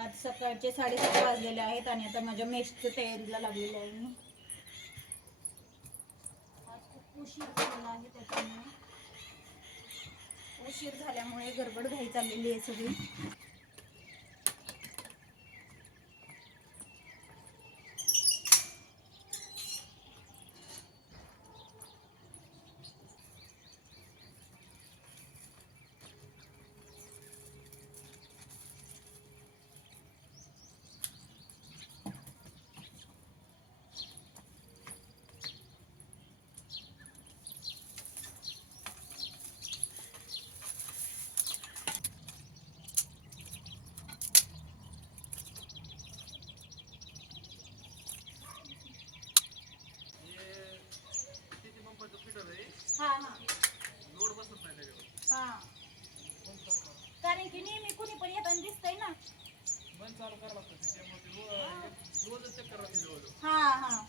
आज सकाळचे 7:30 वाजलेले आहेत आणि आता माझ्या मेसच्या तयारीला लागलेलं आहे मी. आज खूप उशीर झालेला आहे, त्याच्यामुळे उशीर झाल्यामुळे गडबड घाई चाललेली आहे सगळी. कारण की नेहमी कुणी पण येताना दिसतंय ना. हा हा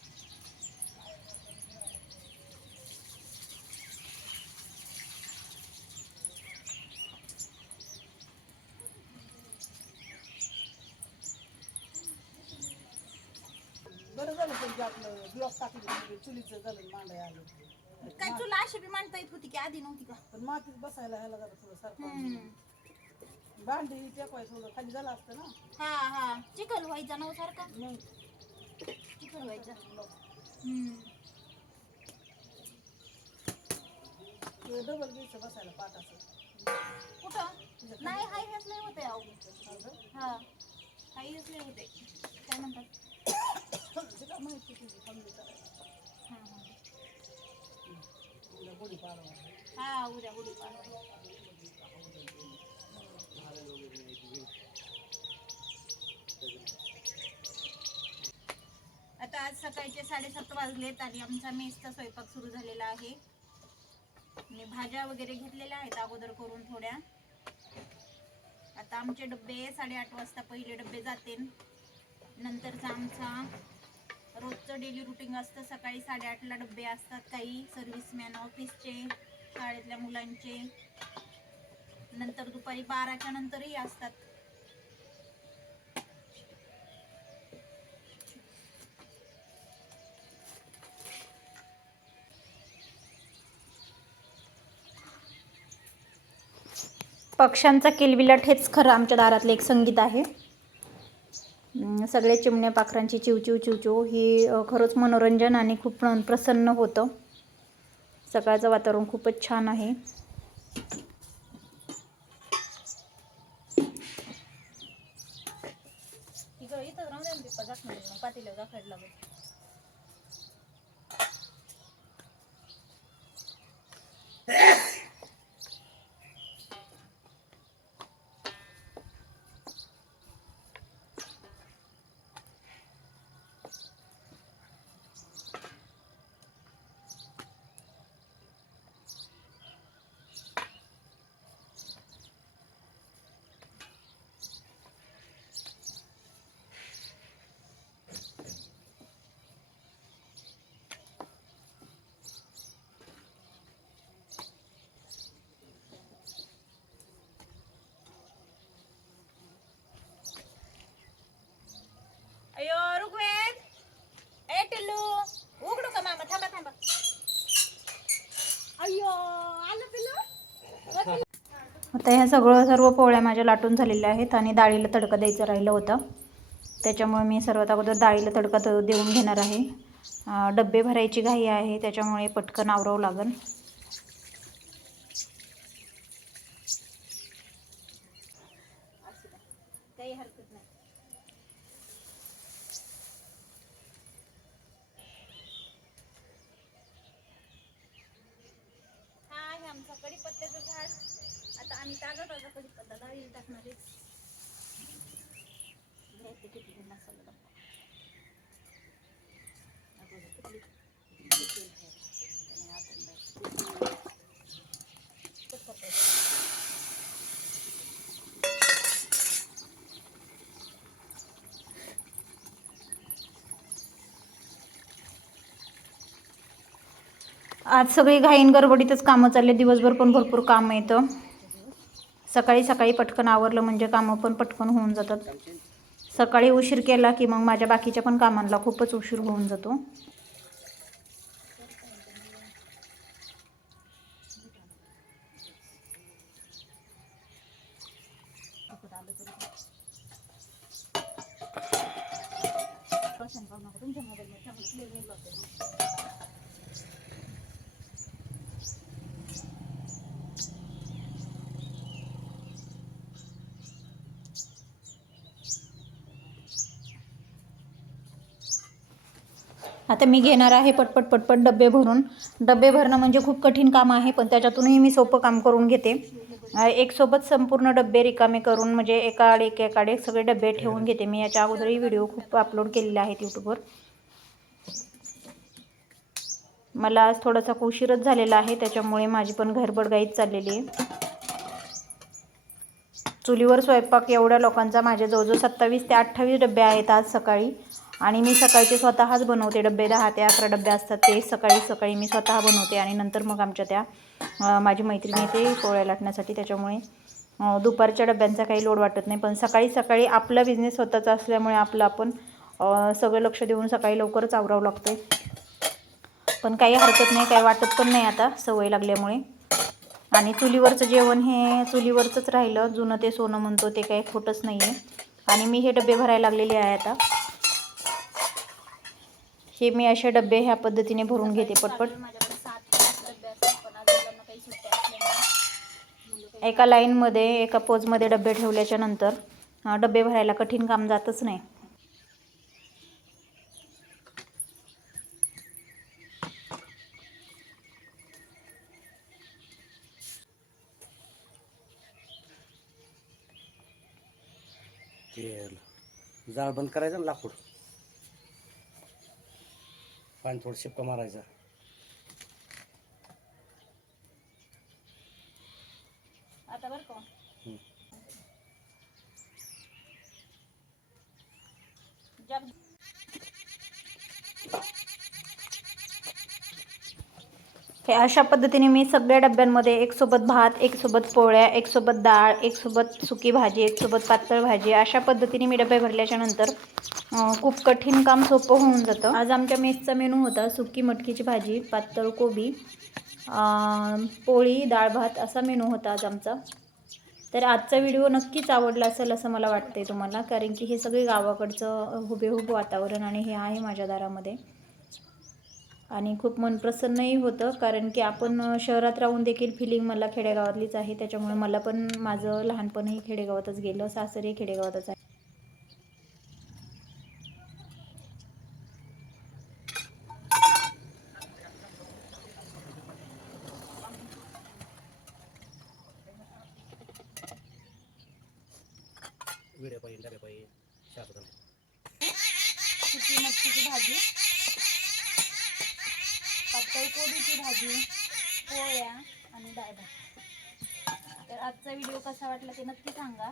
बरं झालं पण आपलं ब्लॉक टाकलं चुलीचं झालं मांडाय आलं. काय तुला अशी बी मांडता येत होती की आधी नव्हती का? पण मातीत बसायला ह्याला जरा थोडं सारखं भांडी टेकवाय थोडं खाली झालं असतं ना. हा हा चिखल व्हायचा नव सारखा. मग चिखल व्हायचा. डबल घ्यायचं बसायला पाटाचं. कुठं नाही हाय हेच नाही होते अहो. हा हाय हेच नाही होते. काय म्हणतात ते काय माहिती तुझी चांगली करायला. उद्या गुढीपाडवा. हा उद्या गुढीपाडवा. आता आज सकाळचे 7:30 वाजलेत आणि आमचा मेसचा स्वयंपाक सुरू झालेला आहे. मी भाज्या वगैरे घेतलेल्या आहेत अगोदर करून थोड्या. आता आमचे डब्बे 8:30 वाजता पहिले डब्बे जातील. नंतरचा आमचा रोजचं डेली रुटीन असतं. सकाळी 8:30ला डब्बे असतात. काही सर्व्हिसमॅन ऑफिसचे, शाळेतल्या मुलांचे. नंतर दुपारी 12च्या नंतरही असतात. पक्ष्यांचा किलबिलाट हेच खरं आमच्या दारातलं एक संगीत आहे. सगळे चिमण्या पाखरांची चिवचिव चिवचिव ही खरंच मनोरंजन आणि खूप प्रसन्न होतं. सकाळचं वातावरण खूपच छान आहे. इथं राहून द्या पिप्पा जाखणार पातीला जाखायला लागेल. अयो ऋग्वेद, ए टिल्लू उघडू का मामा? थांबा थांबा. अयो आलं पिल्लू. आता ह्या सर्व पोळ्या माझ्या लाटून झालेल्या आहेत आणि डाळीला तडका द्यायचं राहिलं होतं. त्याच्यामुळे मी सर्वात अगोदर डाळीला तडका देऊन घेणार आहे. डब्बे भरायची घाई आहे, त्याच्यामुळे पटकन आवरावं लागेल. काही हरकत नाही. हा आहे आमचा कढीपत्त्याचं झाड. आता आम्ही ताजा ताजा कढीपत्ता डाळीला टाकणार आहे. किती मसाला टाकतो. आज सगळी घाईन गडबडीतच कामं चालले. दिवसभर पण भरपूर काम येतं. सकाळी सकाळी पटकन आवरलं म्हणजे कामं पण पटकन होऊन जातात. सकाळी उशीर केला की मग माझ्या बाकीच्या पण कामांना खूपच उशीर होऊन जातो. आता मी घेणार आहे पटपट पटपट डबे भरून. डबे भरणं म्हणजे खूप कठीण काम आहे, पण त्याच्यातूनही मी सोपं काम करून घेते. एक सोबत संपूर्ण डबे रिकामे करून म्हणजे एकाआड एक सगळे डबे ठेवून घेते. मी याच्या अगोदरही व्हिडिओ खूप अपलोड केलेले आहेत यूट्यूबवर. मला आज थोडासा उशीरच झालेला आहे, त्याच्यामुळे माझी पण गडबड चाललेली आहे. चुलीवर स्वयंपाक एवढ्या लोकांचा माझ्या जवळजवळ 27 ते 28 डबे आहेत आज सकाळी. आणि मी सकाळचे स्वतःच बनवते डबे. 10 ते 11 डबे असतात ते सकाळी मी स्वतः बनवते. आणि नंतर मग आमच्या त्या माझी मैत्रिणी येते पोळ्या लाटण्यासाठी, त्याच्यामुळे दुपारच्या डब्यांचा काही लोड वाटत नाही. पण सकाळी आपला बिझनेस स्वतःचा असल्यामुळे आपण सगळं लक्ष देऊन सकाळी लवकरच आवरावं लागतं. पण काही हरकत नाही, काही वाटत पण नाही आता सवय लागल्यामुळे. आणि चुलीवरचं जेवण हे चुलीवरचंच राहिलं, जुनं ते सोनं म्हणतो, ते काही खोटंच नाही आहे. आणि मी हे डबे भरायला लागलेले आहे आता. हे मी असे डबे ह्या पद्धतीने भरून घेते पटपट. माझ्याकडे 7 डबे असतात, पण आज मुलांना काही सुट्ट्या असल्यामुळे एका लाईनमध्ये एका पोजमध्ये डबे ठेवल्याच्या नंतर डबे भरायला कठीण काम जातच नाही. जाळ बंद करायचं ना, लाकूड पाणी थोडं शिपका मारायचा. आता बरं का हे अशा पद्धतीने मी सगळ्या डब्यांमध्ये एक सोबत भात, एक सोबत पोळ्या, एक सोबत डाळ, एक सोबत सुकी भाजी, एक सोबत पातळ भाजी, अशा पद्धतीने मी डबे भरल्याच्या नंतर खूप कठीण काम सोपं होऊन जातं. आज आमच्या मेसचा मेनू होता सुकी मटकीची भाजी, पातळ कोबी, पोळी, डाळ भात असा मेनू होता आज आमचा. तर आजचा व्हिडिओ नक्कीच आवडला असेल असं मला वाटतंय तुम्हाला, कारण की हे सगळे गावाकडचं हुबेहूब वातावरण आणि हे आहे माझ्या दारामध्ये. आणि खूप मन प्रसन्नही होतं, कारण की आपण शहरात राहून देखील फिलिंग मला खेडेगावातलीच आहे. त्याच्यामुळे मला पण माझं लहानपणही खेडेगावातच गेलं, सासरही खेडेगावातच आहे. विड्या पाहिजे, डब्या पाहिजे, शाबुदाना. सुकी मटकीची भाजी, पातळ कोबीची भाजी, पोळ्या आणि डाळ भात. तर आजचा व्हिडिओ कसा वाटला ते नक्की सांगा.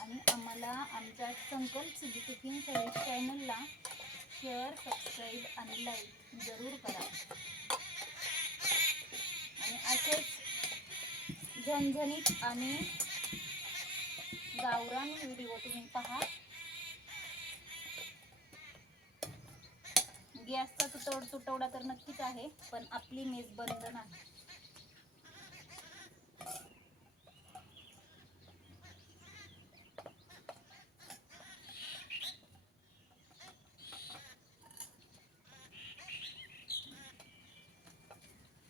आणि आम्हाला आमच्या संकल्प सिद्धी टिफिन सर्व्हिस चॅनलला शेअर, सबस्क्राईब आणि लाईक जरूर करा. आणि असेच झणझणीत आणि गावरान व्हिडिओ तुम्ही पहा. गॅसचा तुटवडा तर नक्कीच आहे, पण आपली मेस बंद नाही.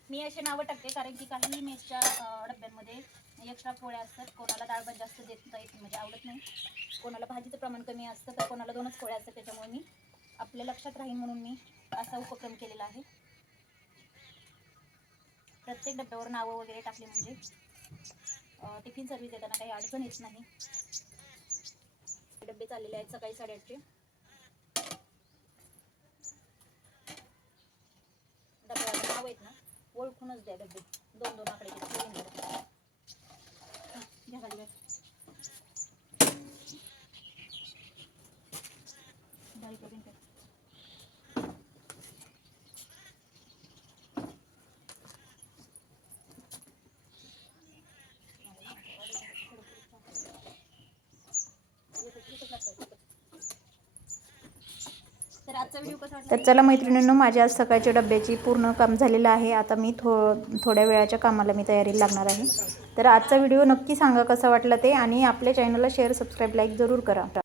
मी असे नावं टाकते कारण की काही मेसच्या डब्यांमध्ये एक्स्ट्रा पोळ्या असतात. कोणाला डाळ भात जास्त देता येत म्हणजे आवडत नाही, कोणाला भाजीचं प्रमाण कमी असतं, तर कोणाला 2च पोळ्या असतात. त्याच्यामुळे मी आपल्या लक्षात राहील म्हणून मी असा उपक्रम केलेला आहे. प्रत्येक डब्यावर नावं वगैरे टाकले म्हणजे टिफिन सर्व्हिस देताना काही अडचण येत नाही. डबे चाललेले आहेत सकाळी 8:30चे. डब्यावर नाव आहेत ना, ओळखूनच द्या डबे. 2-2 आकडे घ्या खाली. डाळी करून घ्या. आजचा व्हिडिओ कसा वाटला? तर चला मैत्रिणींनो, माझ्या आज सकाळच्या डब्याची पूर्ण काम झालेलं आहे. आता मी थोड्या वेळाच्या कामाला मी तयारीला लागणार आहे. तर आजचा व्हिडिओ नक्की सांगा कसा वाटला ते, आणि आपल्या चॅनलला शेअर, सबस्क्राईब, लाईक जरूर करा.